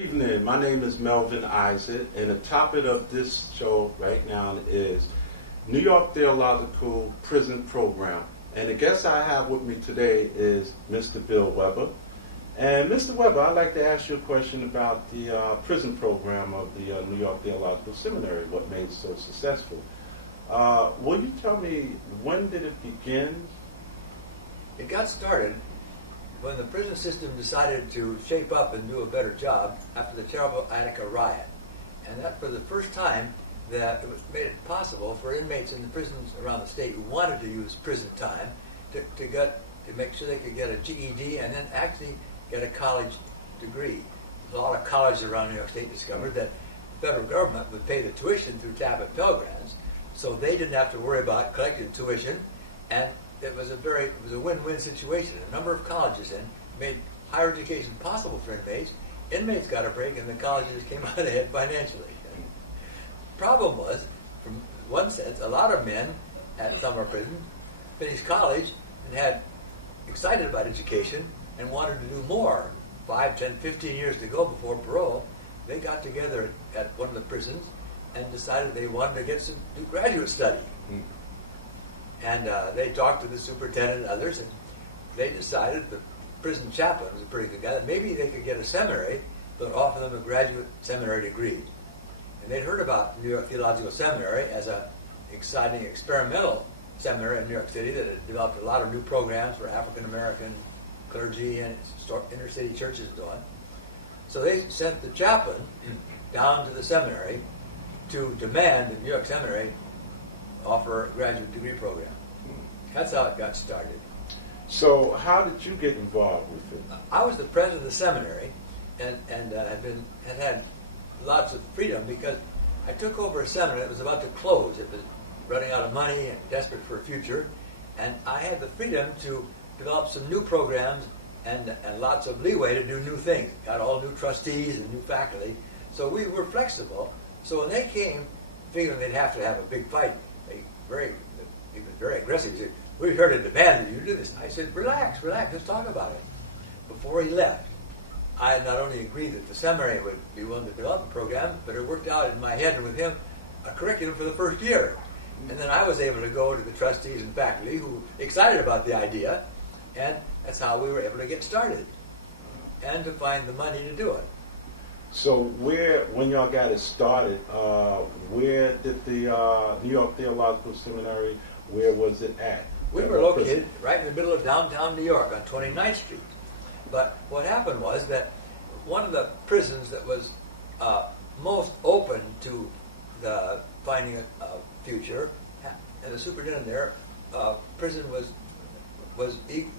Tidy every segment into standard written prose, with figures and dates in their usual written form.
Good evening. My name is Melvin Isaac, and the topic of this show right now is New York Theological Prison Program. And the guest I have with me today is Mr. Bill Weber. And Mr. Weber, I'd like to ask you a question about the prison program of the New York Theological Seminary, what made it so successful. Will you tell me, when did it begin? It got started when the prison system decided to shape up and do a better job after the terrible Attica riot. And that for the first time that it was made it possible for inmates in the prisons around the state who wanted to use prison time to make sure they could get a GED and then actually get a college degree. A lot of colleges around New York State discovered that the federal government would pay the tuition through Tablet Pell Grants, so they didn't have to worry about collecting tuition, and it was a win-win situation. A number of colleges made higher education possible for inmates. Inmates got a break, and the colleges came out ahead financially. The problem was, from one sense, a lot of men at summer prison finished college and had excited about education and wanted to do more. 5, 10, 15 years to go before parole, they got together at one of the prisons and decided they wanted to do graduate study. And they talked to the superintendent and others, and they decided, the prison chaplain was a pretty good guy, that maybe they could get a seminary that would offer them a graduate seminary degree. And they'd heard about New York Theological Seminary as an exciting experimental seminary in New York City that had developed a lot of new programs for African American clergy and inner city churches and so on. So they sent the chaplain down to the seminary to demand that New York Seminary offer a graduate degree program. That's how it got started. So how did you get involved with it? I was the president of the seminary and had lots of freedom because I took over a seminary that was about to close. It was running out of money and desperate for a future, and I had the freedom to develop some new programs and lots of leeway to do new things. Got all new trustees and new faculty, so we were flexible. So when they came, figuring they'd have to have a big fight, he was very aggressive. He said, "We heard a demand that you do this." I said, relax, let's talk about it. Before he left, I not only agreed that the seminary would be willing to develop a program, but it worked out in my head and with him a curriculum for the first year. And then I was able to go to the trustees and faculty who were excited about the idea, and that's how we were able to get started and to find the money to do it. So when y'all got it started, where did the New York Theological Seminary, where was it at? We were located right in the middle of downtown New York on 29th Street. But what happened was that one of the prisons that was most open to the finding a future, and the superintendent there, the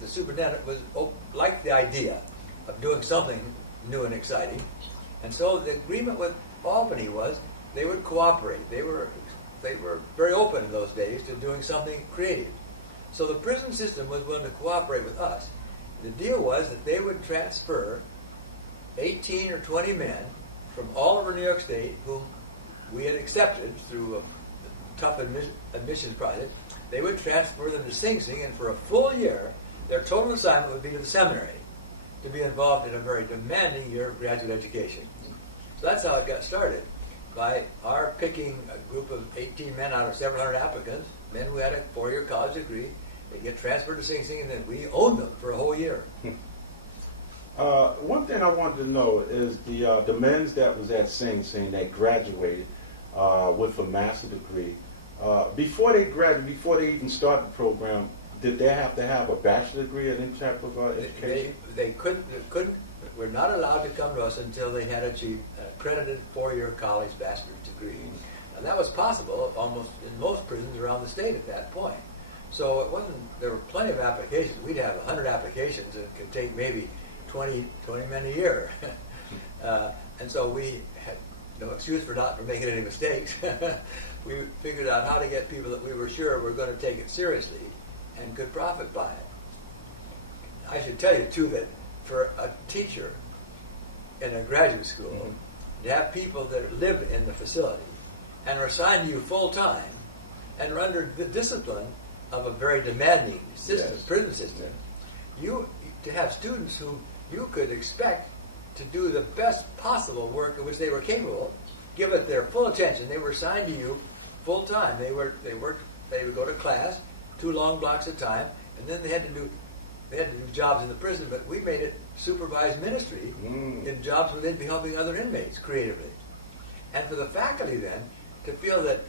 superintendent liked the idea of doing something new and exciting. And so the agreement with Albany was they would cooperate. They were very open in those days to doing something creative. So the prison system was willing to cooperate with us. The deal was that they would transfer 18 or 20 men from all over New York State whom we had accepted through a tough admissions process. They would transfer them to Sing Sing, and for a full year, their total assignment would be to the seminary, to be involved in a very demanding year of graduate education. So that's how it got started, by our picking a group of 18 men out of several hundred applicants, men who had a 4-year college degree. They get transferred to Sing Sing, and then we owned them for a whole year. One thing I wanted to know is the men that was at Sing Sing that graduated with a master's degree, before they graduated, before they even started the program, did they have to have a bachelor's degree or any type of education? They couldn't. Were not allowed to come to us until they had achieved an accredited 4-year college bachelor's degree, and that was possible almost in most prisons around the state at that point. So it wasn't. There were plenty of applications. We'd have 100 applications, and it could take maybe 20 men a year, and so we had no excuse for making any mistakes. We figured out how to get people that we were sure were going to take it seriously and could profit by it. I should tell you, too, that for a teacher in a graduate school, to have people that live in the facility and are assigned to you full-time and are under the discipline of a very demanding system, prison system, to have students who you could expect to do the best possible work of which they were capable, give it their full attention. They were assigned to you full time. They would go to class 2 long blocks of time, and then they had to do jobs in the prison. But we made it supervised ministry in jobs where they'd be helping other inmates creatively. And for the faculty then to feel that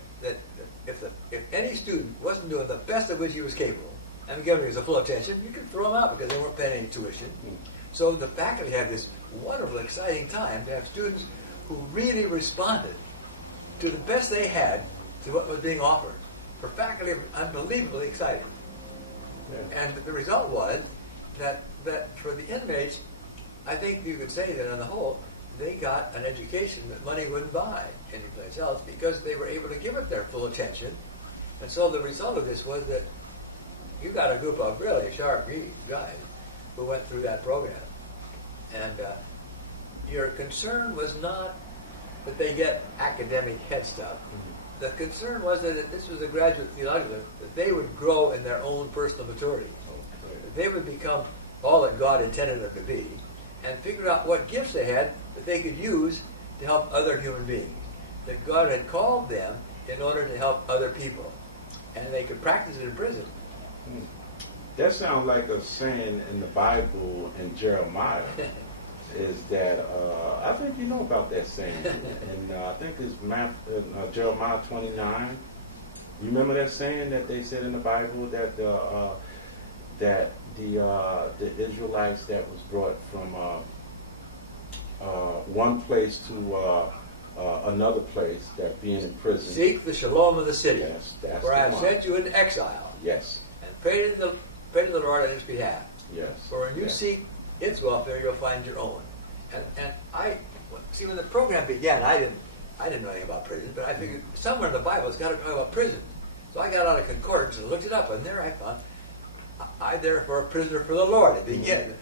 if any student wasn't doing the best of which he was capable and giving his full attention, you could throw them out because they weren't paying any tuition. So the faculty had this wonderful, exciting time to have students who really responded to the best they had to what was being offered. For faculty, unbelievably exciting. Yeah. And the result was that for the inmates, I think you could say that on the whole, they got an education that money wouldn't buy anyplace else because they were able to give it their full attention. And so the result of this was that you got a group of really sharp guys who went through that program. And your concern was not that they get academic head stuff. The concern was that this was a graduate theologian, that they would grow in their own personal maturity. That they would become all that God intended them to be and figure out what gifts they had that they could use to help other human beings. That God had called them in order to help other people. And they could practice it in prison. That sounds like a saying in the Bible in Jeremiah. Is that I think you know about that saying, and I think it's Jeremiah 29. You remember that saying that they said in the Bible that the Israelites that was brought from one place to another place, that being in prison. Seek the shalom of the city, yes, that's where I have sent you into exile. Yes. And pray to the Lord on his behalf. Yes. For when you seek its welfare, you'll find your own. And I see, when the program began, I didn't know anything about prison, but I figured somewhere in the Bible it's got to talk about prison. So I got out a concordance and looked it up, and there I found, I therefore a prisoner for the Lord. It began.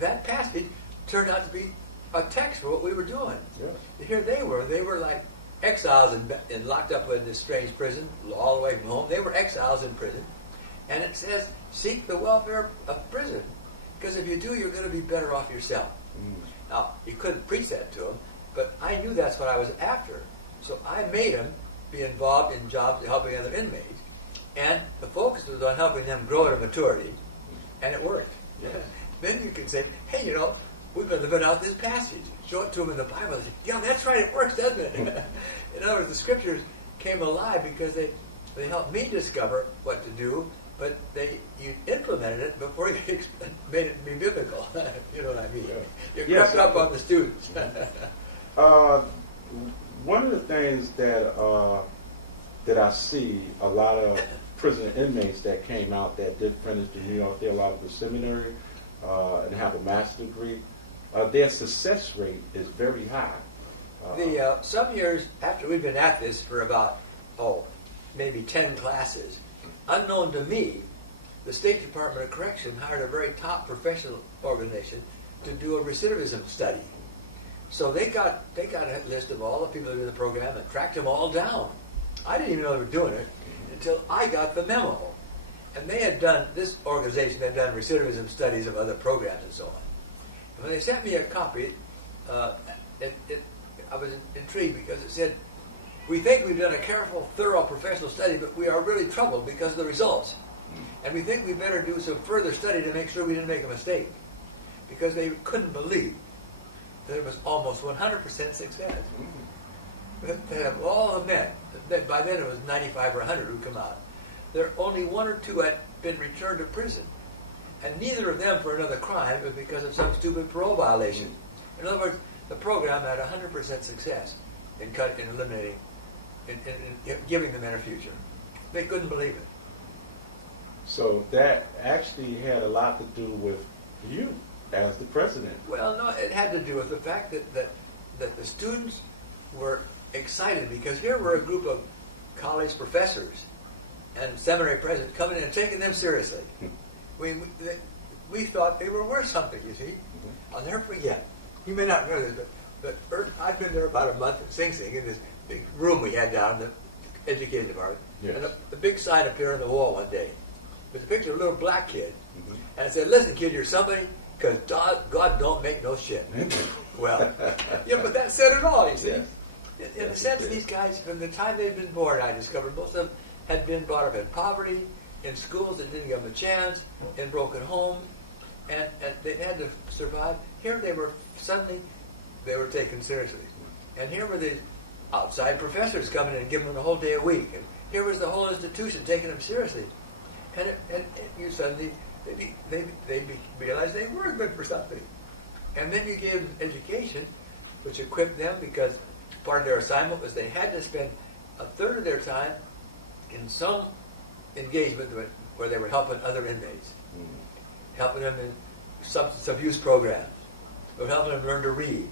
That passage turned out to be a text for what we were doing. Yeah. Here they were like exiles and locked up in this strange prison, all the way from home. They were exiles in prison. And it says, seek the welfare of prison, because if you do, you're going to be better off yourself. Now, you couldn't preach that to them, but I knew that's what I was after. So I made them be involved in jobs helping other inmates, and the focus was on helping them grow to maturity, and it worked. Yeah. Then you can say, hey, we've been living out this passage. Show it to them in the Bible. They say, yeah, that's right, it works, doesn't it? In other words, the scriptures came alive because they helped me discover what to do, but you implemented it before you made it be biblical. You know what I mean? You crept up on the students. One of the things that I see a lot of prison inmates that came out that did finish the New York Theological Seminary and have a master's degree, their success rate is very high. Some years after we've been at this for about, maybe 10 classes, unknown to me, the State Department of Correction hired a very top professional organization to do a recidivism study. So they got a list of all the people that were in the program and tracked them all down. I didn't even know they were doing it until I got the memo. And this organization had done recidivism studies of other programs and so on. And when they sent me a copy, I was intrigued because it said, we think we've done a careful, thorough professional study, but we are really troubled because of the results. And we think we better do some further study to make sure we didn't make a mistake. Because they couldn't believe that it was almost 100% success. They have all the men, by then it was 95 or 100 who'd come out. There only 1 or 2 had been returned to prison. And neither of them for another crime. It was because of some stupid parole violation. In other words, the program had 100% success in eliminating, in giving the men a future. They couldn't believe it. So that actually had a lot to do with you as the president. Well, no, it had to do with the fact that the students were excited because here were a group of college professors and seminary presidents coming in and taking them seriously. We thought they were worth something, you see. I'll never forget. You may not know this, but I've been there about a month at Sing Sing in this big room we had down in the education department. Yes. And a big sign appeared on the wall one day. It was a picture of a little black kid. And it said, listen, kid, you're somebody, because God don't make no shit. Well, yeah, but that said it all, you see. Yes. In a sense, these guys, from the time they've been born, I discovered most of them had been brought up in poverty, in schools that didn't give them a chance, in broken homes, and they had to survive. Here they were, suddenly, they were taken seriously. And here were these outside professors coming in and giving them a whole day a week. And here was the whole institution taking them seriously. And you suddenly, they realized they were good for something. And then you gave them education, which equipped them, because part of their assignment was they had to spend a third of their time in some engagement where they were helping other inmates, helping them in substance abuse programs, or helping them learn to read,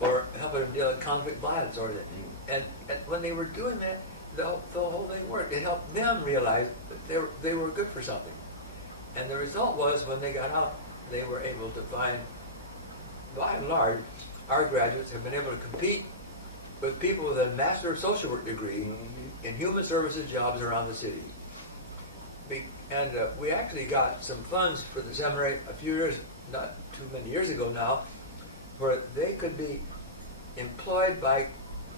or helping them deal with conflict violence. And when they were doing that, the whole thing worked. It helped them realize that they were good for something. And the result was, when they got out, they were able to find, by and large, our graduates have been able to compete with people with a Master of Social Work degree in human services jobs around the city. And we actually got some funds for the seminary a few years, not too many years ago now, where they could be employed by,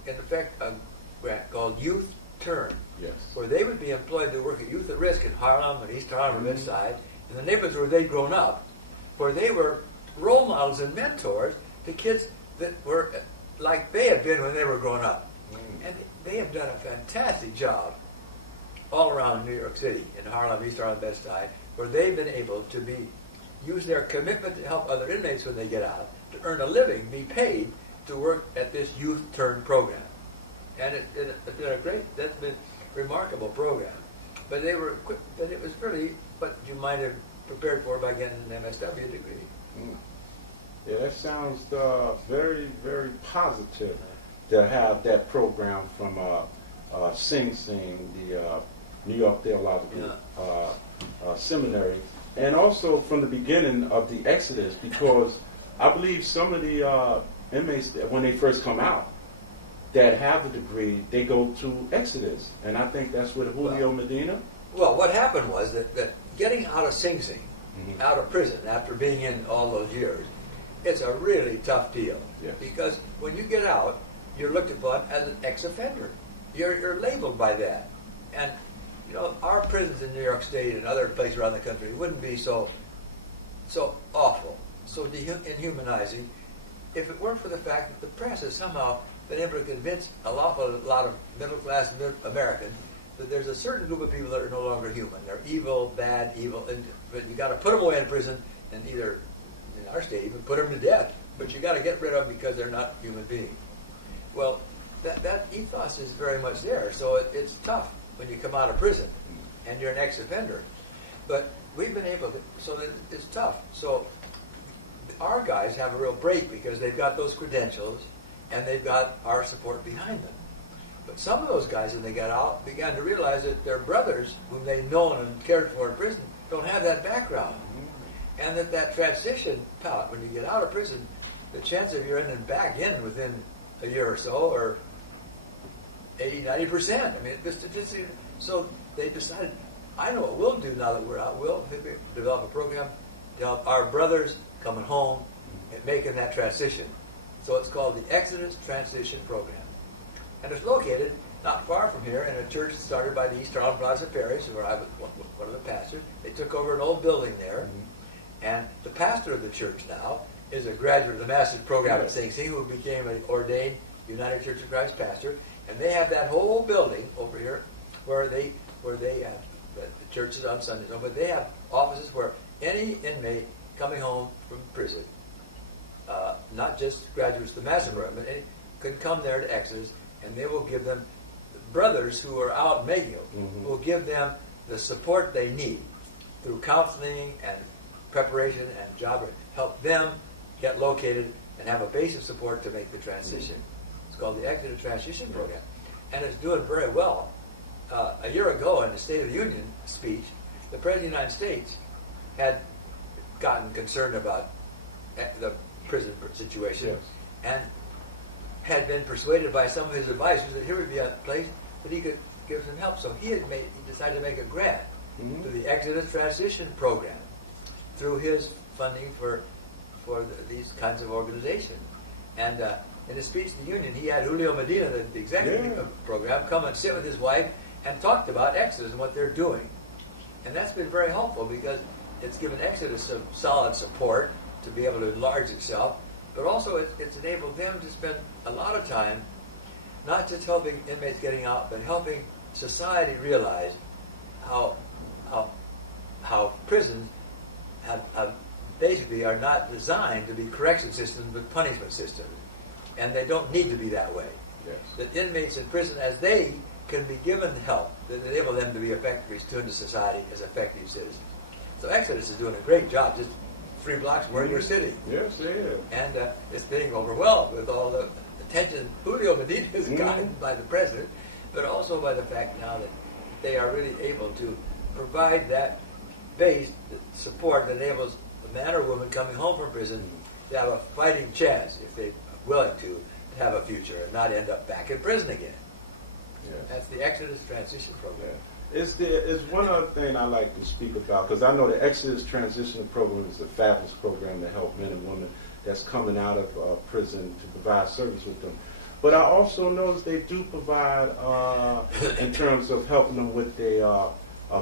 in effect, a grant called Youth Turn, where they would be employed to work at Youth at Risk in Harlem and East Harlem and Midside, in the neighborhoods where they'd grown up, where they were role models and mentors to kids that were like they had been when they were growing up. And they have done a fantastic job all around New York City, in Harlem, East Harlem, Midside, where they've been able to use their commitment to help other inmates when they get out, to earn a living, be paid to work at this Youth Turn program. And it's been that's been a remarkable program. But they were equipped, but it was really what you might have prepared for by getting an MSW degree. Yeah, that sounds very, very positive to have that program from Sing Sing, the New York Theological Seminary, and also from the beginning of the Exodus, because I believe some of the inmates, when they first come out, that have the degree, they go to Exodus, and I think that's with Julio Medina. Well, what happened was that getting out of Sing Sing, out of prison after being in all those years, it's a really tough deal. Yes. Because when you get out, you're looked upon as an ex-offender. You're labeled by that. And, you know, our prisons in New York State and other places around the country wouldn't be so awful, so inhumanizing, if it weren't for the fact that the press has somehow been able to convince an awful lot of middle-class Americans that there's a certain group of people that are no longer human. They're evil, bad, evil, but you got to put them away in prison, and either, in our state, even put them to death. But you got to get rid of them because they're not human beings. Well, that ethos is very much there. So it's tough when you come out of prison and you're an ex-offender. But we've been able to, so that it's tough. So our guys have a real break because they've got those credentials and they've got our support behind them. But some of those guys, when they got out, began to realize that their brothers, whom they've known and cared for in prison, don't have that background. And that transition, when you get out of prison, the chance of you ending back in within a year or so are 80, 90%. I mean, the statistics. So they decided, I know what we'll do now that we're out. We'll develop a program to help our brothers coming home and making that transition. So it's called the Exodus Transition Program. And it's located not far from here in a church started by the East Harlem Plaza Parish, where I was one of the pastors. They took over an old building there. And the pastor of the church now is a graduate of the Master's program at Sing Sing, who became an ordained United Church of Christ pastor. And they have that whole building over here where they have the churches on Sundays. But they have offices where any inmate coming home from prison, not just graduates of the Master's program, but any, can come there to Exodus, and they will give them, brothers who are out making it, will give them the support they need through counseling and preparation and job, help them get located and have a base of support to make the transition. It's called the Exodus Transition Program. And it's doing very well. A year ago in the State of the Union speech, the President of the United States had gotten concerned about the prison situation and had been persuaded by some of his advisors that here would be a place that he could give some help. So he decided to make a grant to the Exodus Transition Program through his funding for for these kinds of organizations. And in his speech to the union, he had Julio Medina, the executive of the program, come and sit with his wife and talked about Exodus and what they're doing. And that's been very helpful because it's given Exodus some solid support to be able to enlarge itself, but also it's enabled them to spend a lot of time not just helping inmates getting out, but helping society realize how prisons basically are not designed to be correction systems but punishment systems, and they don't need to be that way. Yes. That inmates in prison, as they can be given help that enable them to be effective, returned to society as effective citizens. So Exodus is doing a great job, just 3 blocks where we're sitting. Yes, it is. And it's being overwhelmed with all the attention Julio Medina has gotten by the president, but also by the fact now that they are really able to provide that base, that support that enables a man or woman coming home from prison to have a fighting chance, if they're willing to have a future and not end up back in prison again. Yes. That's the Exodus Transition Program. It's one other thing I like to speak about, because I know the Exodus Transition Program is a fabulous program to help men and women that's coming out of prison to provide service with them. But I also notice they do provide, in terms of helping them with their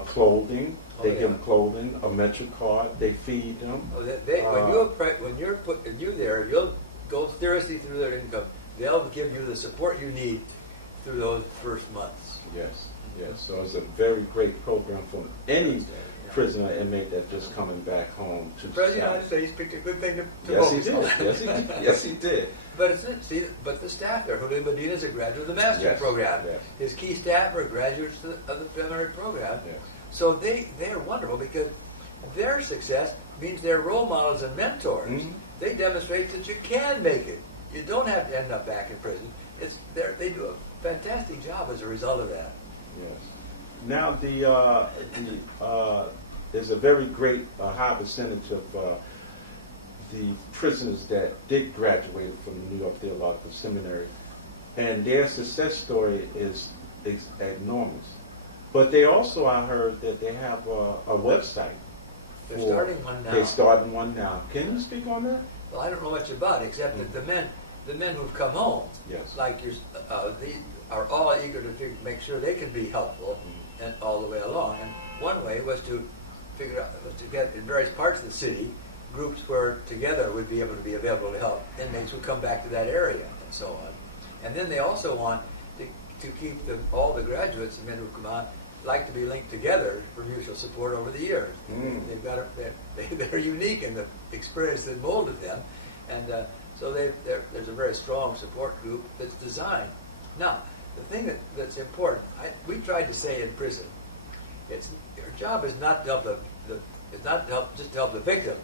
clothing. They give them clothing, a Metro card. They feed them. When you're there, you'll go seriously through their income. They'll give you the support you need through those first months. Yes, yes. So it's a very great program for any prisoner inmate that's just coming back home to the President of the United States picked a good thing to yes, he did. Yes, he did. Yes, he did. But the staff there, Julio Medina is a graduate of the master's program. Yes. His key staff are graduates of the preliminary program. Yes. So they're wonderful because their success means they're role models and mentors. Mm-hmm. They demonstrate that you can make it. You don't have to end up back in prison. They do a fantastic job as a result of that. Yes. Now there's a very great high percentage of the prisoners that did graduate from the New York Theological Seminary, and their success story is enormous. But they also, I heard that they have a website. They're starting one now. They're starting one now. Can you speak on that? Well, I don't know much about it, except that the men who've come home, like yours, these are all eager to make sure they can be helpful and all the way along. And one way was to get in various parts of the city groups where together would be able to be available to help inmates who come back to that area and so on. And then they also want to keep all the graduates and men who come on like to be linked together for mutual support over the years. They're unique in the experience that molded them, and so there's a very strong support group that's designed. Now, the thing that's important, we tried to say in prison, your job is not to help just to help the victims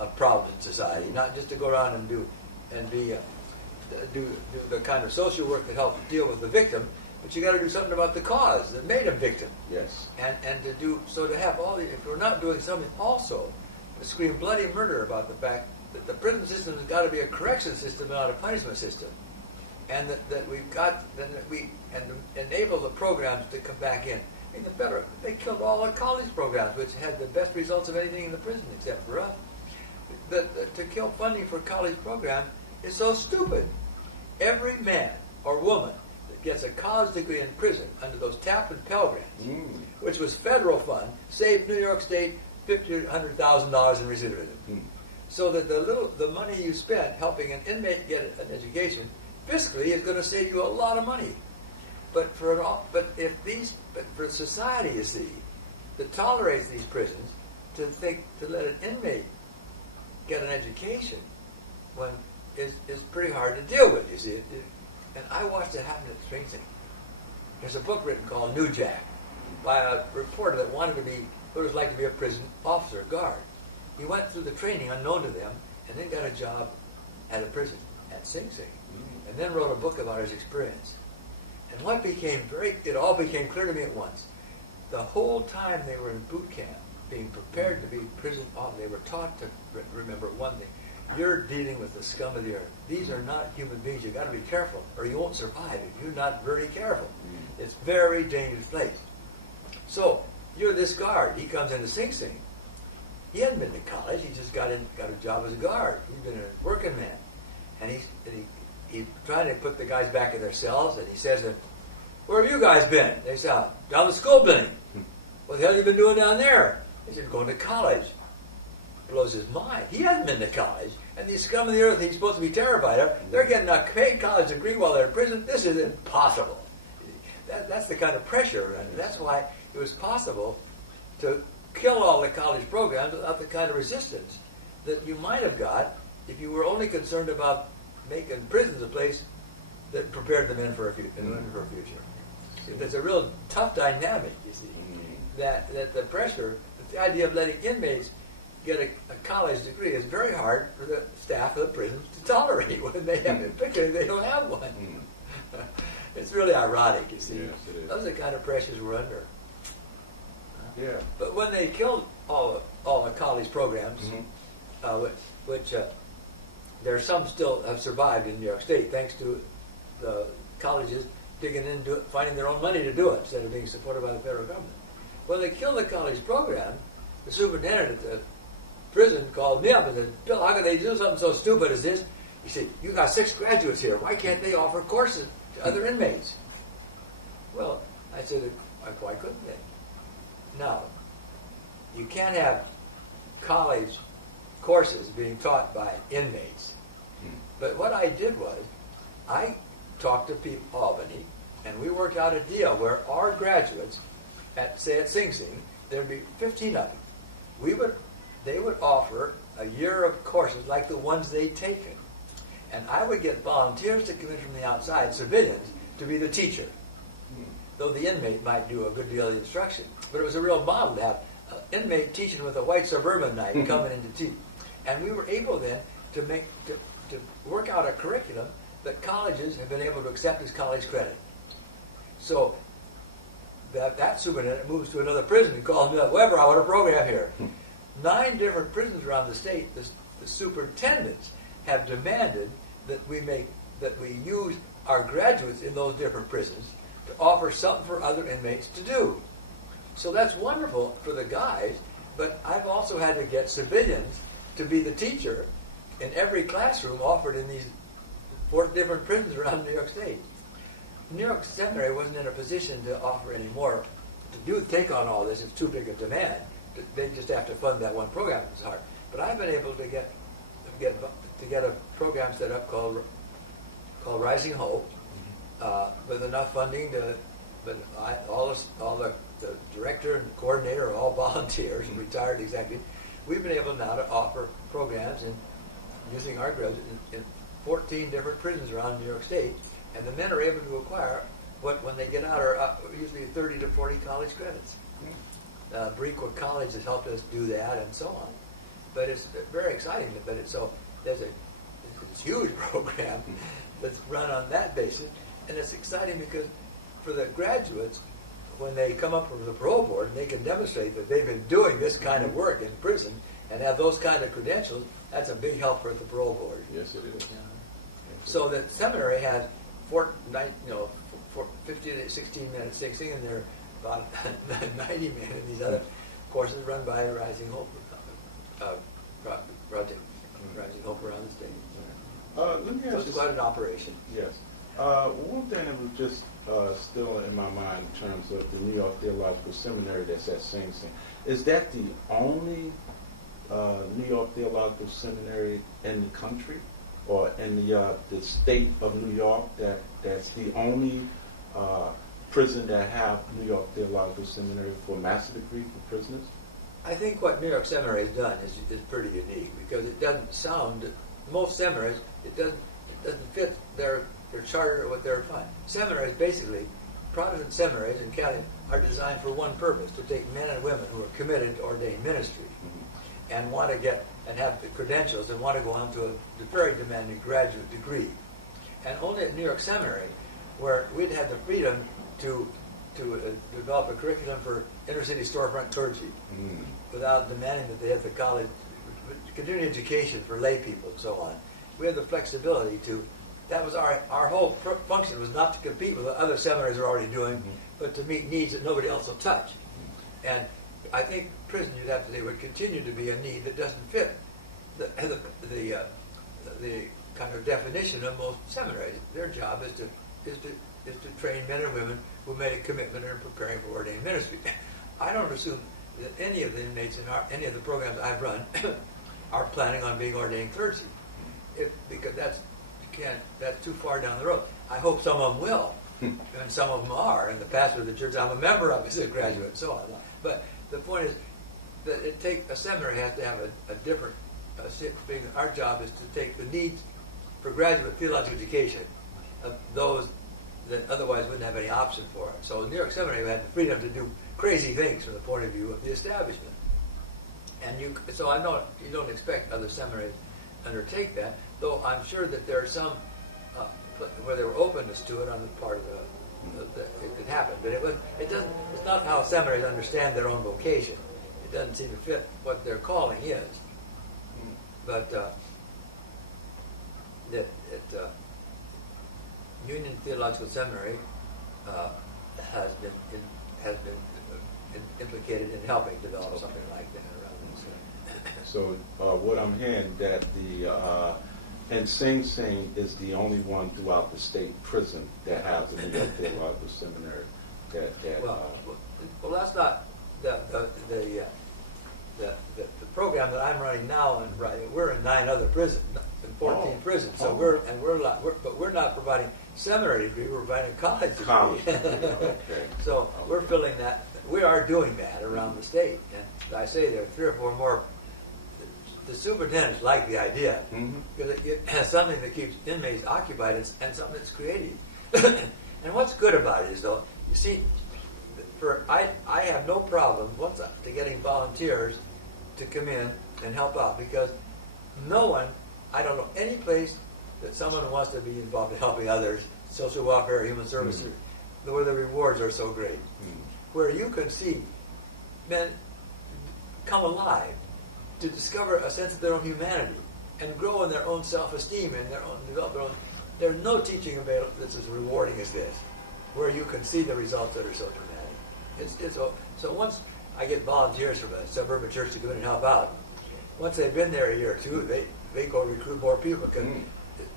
of problems in society, not just to go around and do the kind of social work that helps deal with the victim, but you got to do something about the cause that made him victim. Yes. And to have all if we're not doing something also, to scream bloody murder about the fact that the prison system has got to be a correction system, not a punishment system, and that we enable the programs to come back in. I mean, they killed all the college programs, which had the best results of anything in the prison except for us. To kill funding for college programs is so stupid. Every man or woman that gets a college degree in prison under those Tappan Pell Grants, which was federal fund, saved New York State $50,000 or $100,000 in recidivism. So that the money you spent helping an inmate get an education fiscally is going to save you a lot of money. But for society, you see, that tolerates these prisons, to let an inmate get an education is pretty hard to deal with, you see. And I watched it happen at Sing Sing. There's a book written called New Jack by a reporter that wanted to be what it was like to be a prison officer, guard. He went through the training unknown to them and then got a job at a prison at Sing Sing, and then wrote a book about his experience. And it all became clear to me at once. The whole time they were in boot camp, being prepared to be prison officers, they were taught to remember one thing. You're dealing with the scum of the earth. These are not human beings. You've got to be careful, or you won't survive if you're not very careful. It's a very dangerous place. So, you're this guard. He comes into Sing Sing. He hadn't been to college. He just got a job as a guard. He'd been a working man, and he's trying to put the guys back in their cells. And he says, "Where have you guys been?" They said, "Down the school building." "What the hell have you been doing down there?" He said, "Going to college." Blows his mind. He hasn't been to college, and these scum of the earth he's supposed to be terrified of, they're getting a paid college degree while they're in prison. This is impossible. That's the kind of pressure, and that's why it was possible to kill all the college programs without the kind of resistance that you might have got if you were only concerned about making prisons a place that prepared the men for a future. It's a real tough dynamic, you see, that the pressure, the idea of letting inmates get a college degree is very hard for the staff of the prisons to tolerate when they have it, particularly they don't have one. It's really ironic, you see. Yes, it is. Those are the kind of pressures we're under. Yeah. But when they killed all the college programs, which there are some still have survived in New York State thanks to the colleges digging into it, finding their own money to do it instead of being supported by the federal government. When they killed the college program, the superintendent at the prison called me up and said, "Bill, how can they do something so stupid as this?" He said, "You got 6 graduates here. Why can't they offer courses to other inmates?" Well, I said, "Why couldn't they?" Now, you can't have college courses being taught by inmates. But what I did was, I talked to Albany, and we worked out a deal where our graduates, at Sing Sing, there'd be 15 of them. They would offer a year of courses like the ones they'd taken. And I would get volunteers to come in from the outside, civilians, to be the teacher. Though the inmate might do a good deal of the instruction. But it was a real model to have an inmate teaching with a white suburbanite coming in to teach. And we were able then to work out a curriculum that colleges have been able to accept as college credit. So that superintendent moves to another prison and calls me up, "Weber, I want a program here." 9 different prisons around the state, the superintendents have demanded that we use our graduates in those different prisons to offer something for other inmates to do. So that's wonderful for the guys, but I've also had to get civilians to be the teacher in every classroom offered in these 4 different prisons around New York State. New York Seminary wasn't in a position to offer any more, take on all this. It's too big a demand. They just have to fund that one program. It's hard. But I've been able to get a program set up called Rising Hope, with enough funding all the director and coordinator are all volunteers, retired executives. We've been able now to offer programs using our graduates in 14 different prisons around New York State, and the men are able to acquire when they get out are usually 30 to 40 college credits. Breakwood College has helped us do that, and so on. But it's very exciting. There's a huge program that's run on that basis, and it's exciting because for the graduates, when they come up from the parole board, and they can demonstrate that they've been doing this kind of work in prison and have those kind of credentials, that's a big help for the parole board. Yes, it is. So the seminary has 15 to 16 minutes sixing, and there are about 90 men in these other courses run by Rising Hope project, Rising Hope around the state. Let me ask so it's quite an operation. Yes. One thing that was just still in my mind in terms of the New York Theological Seminary that's at Sing Sing, is that the only New York Theological Seminary in the country, or in the state of New York, that's the only prison that have New York Theological Seminary for master's degree for prisoners? I think what New York Seminary has done is pretty unique, because it doesn't sound, most seminaries, it doesn't fit their charter or what they're fund. Seminaries, basically, Protestant seminaries in Cali are designed for one purpose: to take men and women who are committed to ordained ministry and want to get and have the credentials and want to go on to a very demanding graduate degree. And only at New York Seminary, where we'd had the freedom to develop a curriculum for inner-city storefront clergy without demanding that they have the college, continuing education for lay people and so on. We had the flexibility that was our whole function, was not to compete with what other seminaries are already doing, but to meet needs that nobody else will touch. And I think prison, you'd have to say, would continue to be a need that doesn't fit the kind of definition of most seminaries. Their job is to train men and women who made a commitment and are preparing for ordained ministry. I don't assume that any of the inmates in any of the programs I've run are planning on being ordained clergy, because that's too far down the road. I hope some of them will, and some of them are. And the pastor of the church I'm a member of is a graduate, and so on. But the point is that a seminary has to have a different. Our job is to take the needs for graduate theological education of those that otherwise wouldn't have any option for it. So in New York Seminary, we had the freedom to do crazy things from the point of view of the establishment. And you don't expect other seminaries to undertake that, though I'm sure that there are some where there were openness to it on the part of it could happen. But it doesn't. It's not how seminaries understand their own vocation. It doesn't seem to fit what their calling is. But Union Theological Seminary has been implicated in helping develop something like that around this. So what I'm hearing that and Sing Sing is the only one throughout the state prison that has a New York Theological Seminary. Well, that's not the program that I'm running now. And we're in 9 other prisons, in 14 prisons. So we're not providing seminary degree. We're providing college degree. Okay. So we're filling that. We are doing that around the state. And I say there are 3 or 4 more. The superintendents like the idea because it has something that keeps inmates occupied and something that's creative. And what's good about it is, though, you see, I have no problem to getting volunteers to come in and help out, because I don't know any place that someone who wants to be involved in helping others, social welfare, human services, where the rewards are so great, where you can see men come alive to discover a sense of their own humanity and grow in their own self-esteem and develop their own. There's no teaching available that's as rewarding as this, where you can see the results that are so dramatic. So once I get volunteers from a suburban church to go in and help out, once they've been there a year or two, they go recruit more people, because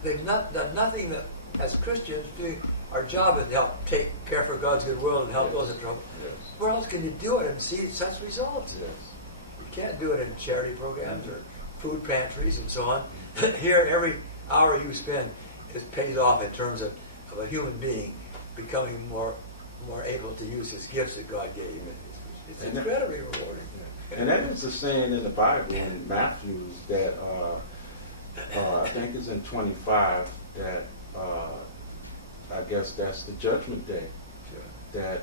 they've not done nothing that, as Christians, doing our job is to help take care for God's good will and help those in trouble. Yes. Where else can you do it and see such results? Yes. You can't do it in charity programs or food pantries and so on. Here, every hour you spend pays off in terms of a human being becoming more able to use his gifts that God gave him. It's incredibly rewarding. And that is a saying in the Bible in Matthew that I think it's in 25 that I guess that's the judgment day. Sure. That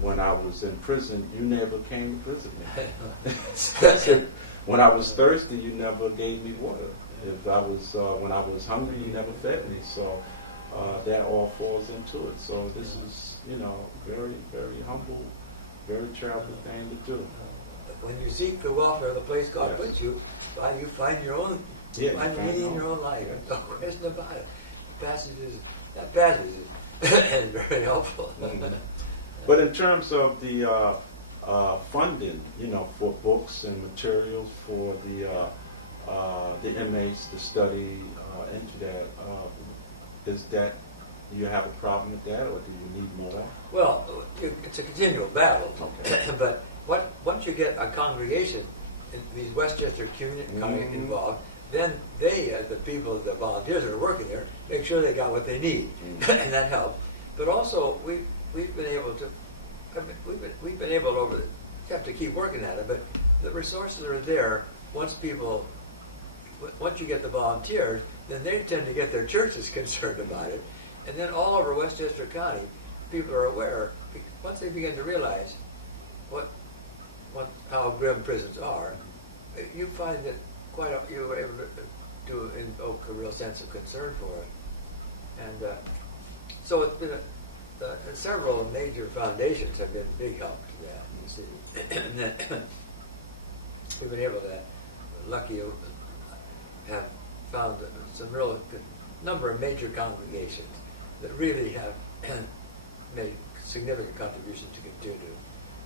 when I was in prison, you never came to visit me. When I was thirsty, you never gave me water. If I was when I was hungry, you never fed me. So that all falls into it. So this is, very, very humble, very charitable thing to do. When you seek the welfare of the place God puts you, you find your own, find meaning in your own life. No question about it. That passage is very helpful. But in terms of the funding, for books and materials for the inmates to study into that, is that you have a problem with that, or do you need more? Well, it's a continual battle. Okay. But once you get a congregation, in these Westchester community involved, then they, as the people, the volunteers that are working there, make sure they got what they need, and that helps. But also, we've been able to, you have to keep working at it, but the resources are there. Once you get the volunteers, then they tend to get their churches concerned about it. And then all over Westchester County, people are aware, once they begin to realize how grim prisons are, you find that you were able to invoke a real sense of concern for it. And so it's been several major foundations have been a big help to that, you see. And then we've been able to, lucky to have found number of major congregations that really have made significant contributions to continue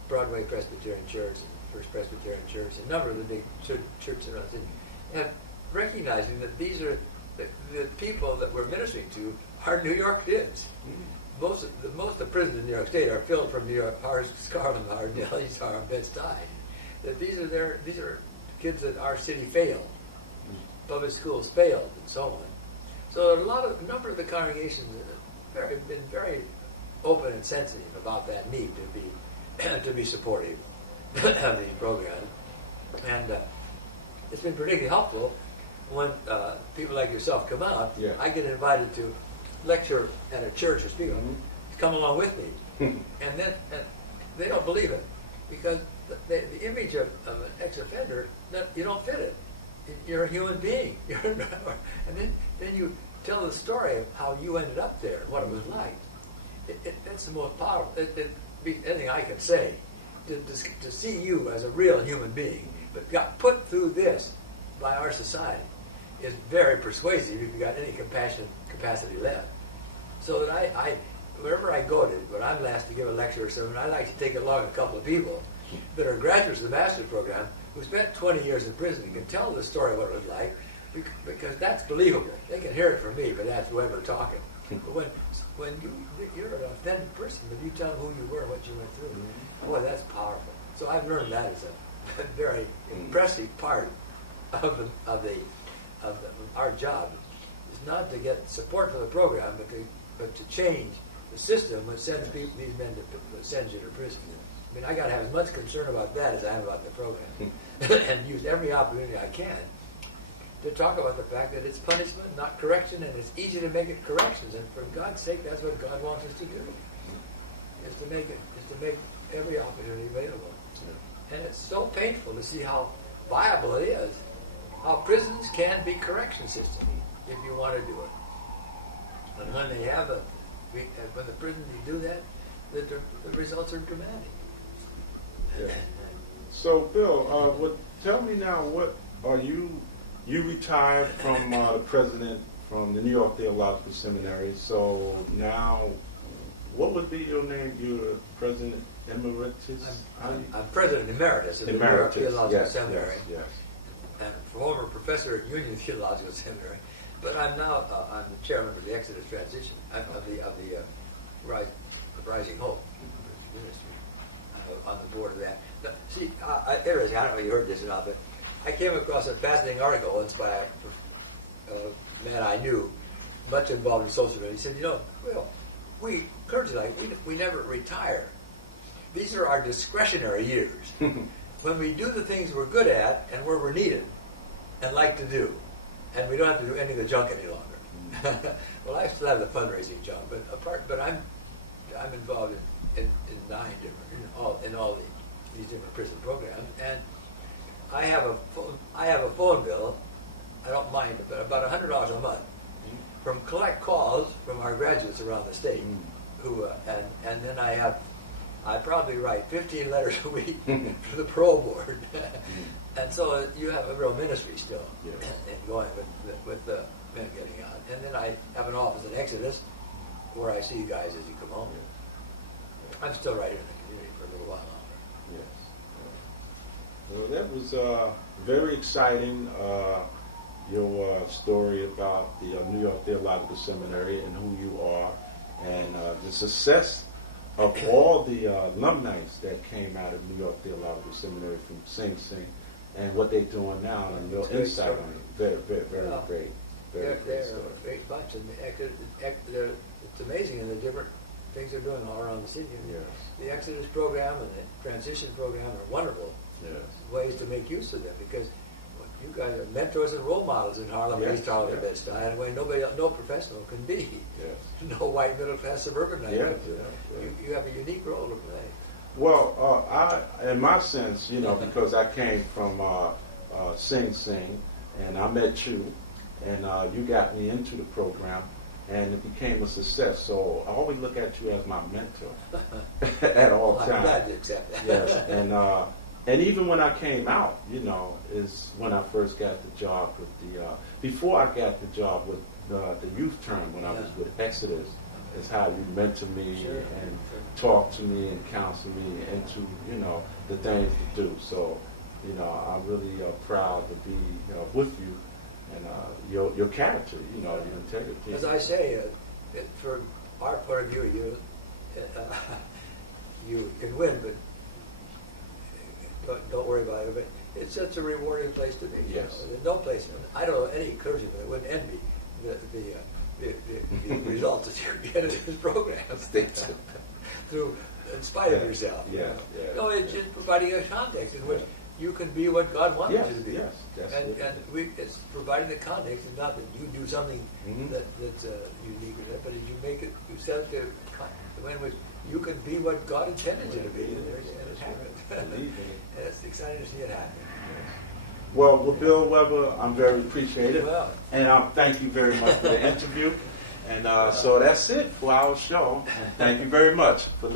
Broadway Presbyterian Church, and First Presbyterian Church, a number of the big churches around the city, and recognizing that these are the people that we're ministering to are New York kids. Most of the prisons in New York State are filled from New York, Harlem, East Harlem, Bed-Stuy. That these are kids that our city failed, public schools failed, and so on. So a number of the congregations have been very open and sensitive about that need to be supportive of these programs, and it's been particularly helpful when people like yourself come out. Yeah. I get invited to lecture at a church or speak. Come along with me, and they don't believe it because the image of an ex-offender, you don't fit it. You're a human being. And then you tell the story of how you ended up there and what it was like. That's the most powerful. It'd be anything I can say to see you as a real human being, but got put through this by our society is very persuasive if you've got any capacity left. So that wherever I go to, when I'm asked to give a lecture or something, I like to take along a couple of people that are graduates of the master's program who spent 20 years in prison and can tell the story of what it was like, because that's believable. They can hear it from me, but that's Weber talking. But when you're an authentic person, when you tell them who you were and what you went through, boy, that's powerful. So I've learned that as a very impressive part of our job. Is not to get support for the program, but to change the system which sends these men sends you to prison. I mean, I got to have as much concern about that as I have about the program, and use every opportunity I can to talk about the fact that it's punishment, not correction, and it's easy to make it corrections. And for God's sake, that's what God wants us to do: is to make every opportunity available. And it's so painful to see how viable it is, how prisons can be correction systems if you want to do it. And when they have when the prisons do that, the results are dramatic. Yeah. So, Bill, tell me now, what are you retired from the president from the New York Theological Seminary. So now, what would be your name? You're President Emeritus? I'm President Emeritus of the New York Theological Seminary. Yes. And former professor at Union Theological Seminary. But I'm now I'm the chairman of the Exodus Transition of the Rising Hope Ministry. On the board of that. Now, see, I don't know if you heard this or not, but I came across a fascinating article once by a man I knew, much involved in social media. He said, well, we clergy, we never retire. These are our discretionary years when we do the things we're good at and where we're needed and like to do, and we don't have to do any of the junk any longer. Well, I still have the fundraising job, but I'm involved in 9 different in all these different prison programs, and I have a phone bill. I don't mind it, but about $100 a month from collect calls from our graduates around the state, who and then I probably write 15 letters a week for the parole board, and so you have a real ministry still, and going with the men getting out, and then I have an office in Exodus where I see you guys as you come home. I'm still right here in the community for a little while longer. Yes. Well, that was very exciting, your story about the New York Theological Seminary and who you are, and the success of all the alumni that came out of New York Theological Seminary from Sing Sing, and what they're doing now, and your insight on it. Very, very, very great. They're a great bunch, and it's amazing in the different things they're doing all around the city. Yes. The Exodus program and the transition program are wonderful ways to make use of them, because you guys are mentors and role models in Harlem, East Harlem, and Bed-Stuy, in a way no professional can be. Yes. No white middle-class suburbanite. You have a unique role to play. Well, in my sense, because I came from Sing Sing, and I met you, and you got me into the program, and it became a success. So I always look at you as my mentor at all times. I'm glad to accept that. Yes, and even when I came out, is when I first got the job with before I got the job with the youth term when I was with Exodus, is how you mentor me Sure. and talk to me and counsel me into, you know, the things to do. So, you know, I'm really proud to be, you know, with you and your character, you know, your integrity. As I say, from our point of view, you can win, but don't worry about it. But it's such a rewarding place to be. Yes. You know? There's no place. I don't know any clergyman that wouldn't envy the results that you're getting in this program. Through, in spite of yourself. Yeah, yeah. No, it's just providing a context in which you can be what God wants Yes, you to be. yes, and it's providing the context, and not that you do something that's unique with it, but you make it, you set it to the way in which you can be what God intended you to be, and it's happened. And it's exciting to see it happen. Well, with Bill Weber, I'm very appreciative. Well. And thank you very much for the interview. And so that's it for our show. Thank you very much for listening.